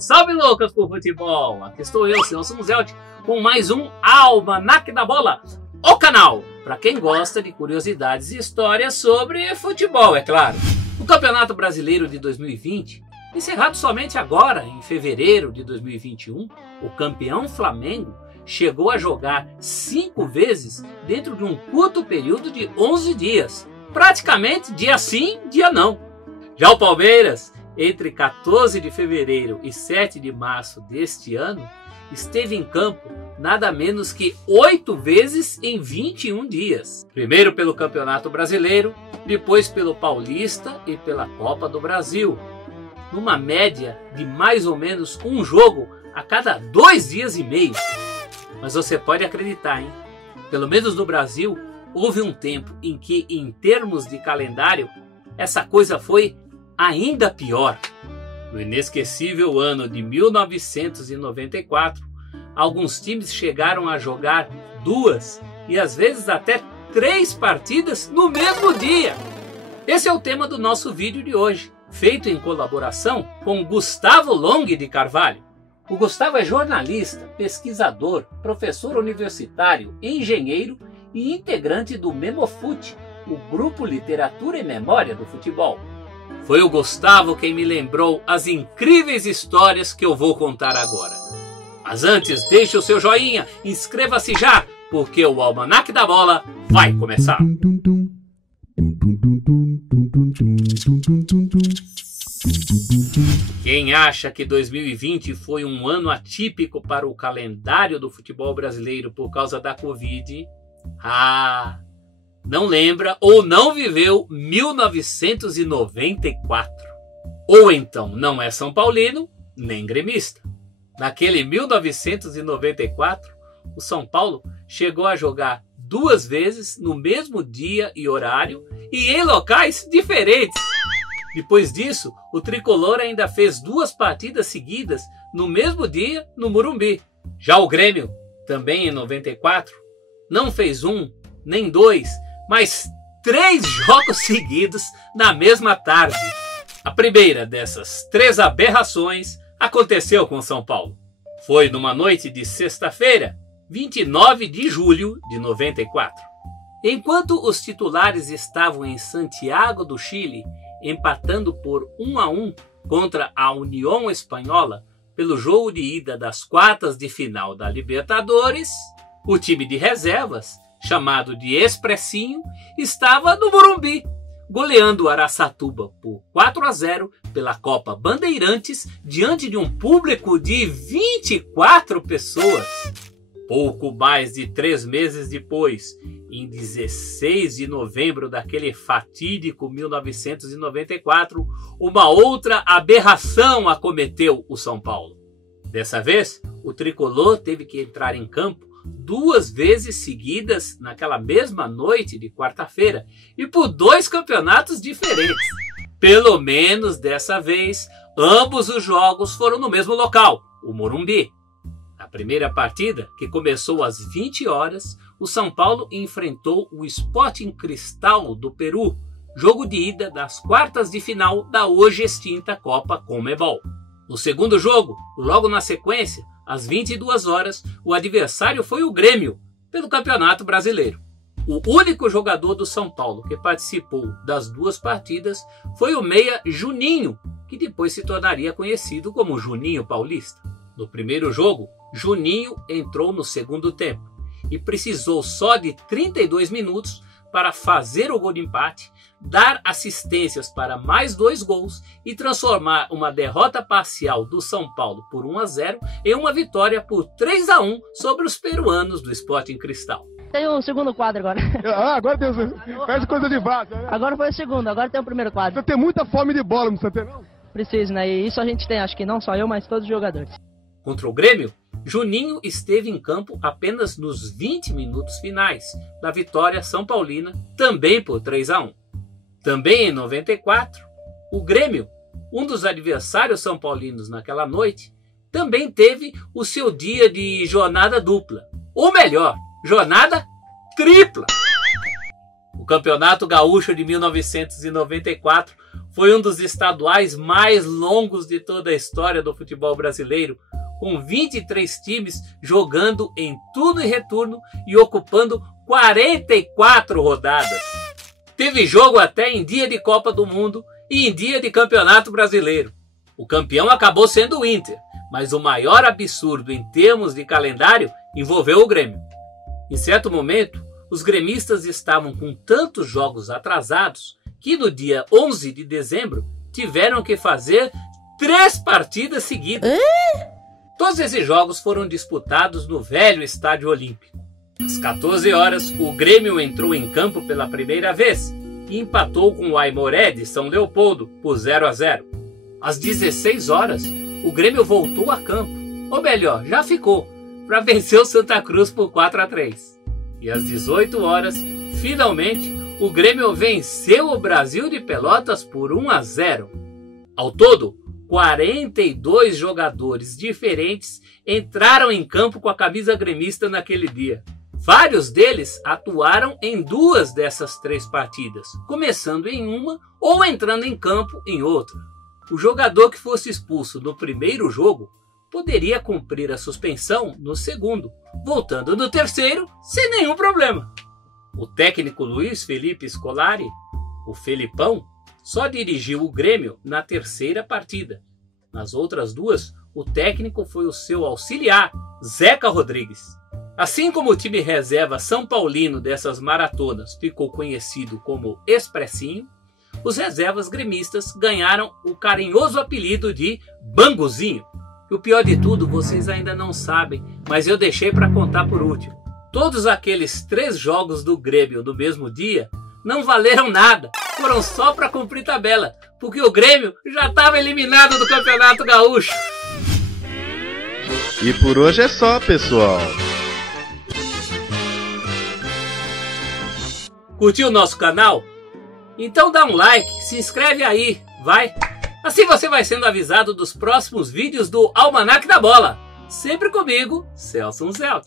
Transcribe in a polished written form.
salve loucas pro futebol! Aqui estou eu, seu Zelt, com mais um Almanac da Bola, o canal para quem gosta de curiosidades e histórias sobre futebol, é claro. O Campeonato Brasileiro de 2020, encerrado somente agora, em fevereiro de 2021, o campeão Flamengo chegou a jogar 5 vezes dentro de um curto período de 11 dias, praticamente dia sim, dia não. Já o Palmeiras, entre 14 de fevereiro e 7 de março deste ano, esteve em campo nada menos que 8 vezes em 21 dias. Primeiro pelo Campeonato Brasileiro, depois pelo Paulista e pela Copa do Brasil, numa média de mais ou menos um jogo a cada 2 dias e meio. Mas você pode acreditar, hein? Pelo menos no Brasil, houve um tempo em que, em termos de calendário, essa coisa foi ainda pior. No inesquecível ano de 1994, alguns times chegaram a jogar 2 e às vezes até 3 partidas no mesmo dia. Esse é o tema do nosso vídeo de hoje, feito em colaboração com Gustavo Long de Carvalho. O Gustavo é jornalista, pesquisador, professor universitário, engenheiro e integrante do Memofute, o grupo Literatura e Memória do Futebol. Foi o Gustavo quem me lembrou as incríveis histórias que eu vou contar agora. Mas antes, deixe o seu joinha, inscreva-se já, porque o Almanac da Bola vai começar. Quem acha que 2020 foi um ano atípico para o calendário do futebol brasileiro por causa da Covid, não lembra ou não viveu 1994. Ou então não é São Paulino, nem gremista. Naquele 1994, o São Paulo chegou a jogar 2 vezes no mesmo dia e horário e em locais diferentes. Depois disso, o tricolor ainda fez 2 partidas seguidas no mesmo dia no Morumbi. Já o Grêmio, também em 94, não fez 1, nem 2, mas 3 jogos seguidos na mesma tarde. A primeira dessas 3 aberrações aconteceu com São Paulo. Foi numa noite de sexta-feira, 29 de julho de 94. Enquanto os titulares estavam em Santiago do Chile, empatando por 1-1 contra a União Espanhola pelo jogo de ida das quartas de final da Libertadores, o time de reservas, chamado de Expressinho, estava no Morumbi, goleando o Araçatuba por 4-0 pela Copa Bandeirantes diante de um público de 24 pessoas. Pouco mais de 3 meses depois, em 16 de novembro daquele fatídico 1994, uma outra aberração acometeu o São Paulo. Dessa vez, o tricolor teve que entrar em campo 2 vezes seguidas naquela mesma noite de quarta-feira e por 2 campeonatos diferentes. Pelo menos dessa vez, ambos os jogos foram no mesmo local, o Morumbi. Na primeira partida, que começou às 20 horas, o São Paulo enfrentou o Sporting Cristal do Peru, jogo de ida das quartas de final da hoje extinta Copa Conmebol. No segundo jogo, logo na sequência, às 22 horas, o adversário foi o Grêmio, pelo Campeonato Brasileiro. O único jogador do São Paulo que participou das 2 partidas foi o meia Juninho, que depois se tornaria conhecido como Juninho Paulista. No primeiro jogo, Juninho entrou no segundo tempo e precisou só de 32 minutos para fazer o gol de empate, dar assistências para mais 2 gols e transformar uma derrota parcial do São Paulo por 1-0 em uma vitória por 3-1 sobre os peruanos do Sporting Cristal. Tem o segundo quadro agora. Agora tem o... Faz coisa de base. Né? Agora foi o segundo, agora tem o primeiro quadro. Você tem muita fome de bola, não precisa ter, não? Preciso, né? E isso a gente tem, acho que não só eu, mas todos os jogadores. Contra o Grêmio, Juninho esteve em campo apenas nos 20 minutos finais da vitória são paulina, também por 3-1. Também em 94, o Grêmio, um dos adversários são paulinos naquela noite, também teve o seu dia de jornada dupla, ou melhor, jornada tripla. O O Campeonato Gaúcho de 1994 foi um dos estaduais mais longos de toda a história do futebol brasileiro, com 23 times jogando em tudo e retorno e ocupando 44 rodadas. Teve jogo até em dia de Copa do Mundo e em dia de Campeonato Brasileiro. O campeão acabou sendo o Inter, mas o maior absurdo em termos de calendário envolveu o Grêmio. Em certo momento, os gremistas estavam com tantos jogos atrasados que no dia 11 de dezembro tiveram que fazer 3 partidas seguidas. Todos esses jogos foram disputados no velho Estádio Olímpico. Às 14 horas, o Grêmio entrou em campo pela primeira vez e empatou com o Aimoré de São Leopoldo por 0-0. Às 16 horas, o Grêmio voltou a campo, ou melhor, já ficou, para vencer o Santa Cruz por 4-3. E às 18 horas, finalmente, o Grêmio venceu o Brasil de Pelotas por 1-0. Ao todo, 42 jogadores diferentes entraram em campo com a camisa gremista naquele dia. Vários deles atuaram em 2 dessas 3 partidas, começando em uma ou entrando em campo em outra. O jogador que fosse expulso no primeiro jogo poderia cumprir a suspensão no segundo, voltando no terceiro sem nenhum problema. O técnico Luiz Felipe Scolari, o Felipão, só dirigiu o Grêmio na terceira partida. Nas outras 2, o técnico foi o seu auxiliar, Zeca Rodrigues. Assim como o time reserva São Paulino dessas maratonas ficou conhecido como Expressinho, os reservas gremistas ganharam o carinhoso apelido de Banguzinho. E o pior de tudo, vocês ainda não sabem, mas eu deixei para contar por último. Todos aqueles 3 jogos do Grêmio no mesmo dia não valeram nada, foram só para cumprir tabela, porque o Grêmio já estava eliminado do Campeonato Gaúcho. E por hoje é só, pessoal. Curtiu o nosso canal? Então dá um like, se inscreve aí, vai! Assim você vai sendo avisado dos próximos vídeos do Almanac da Bola. Sempre comigo, Celso Zelt.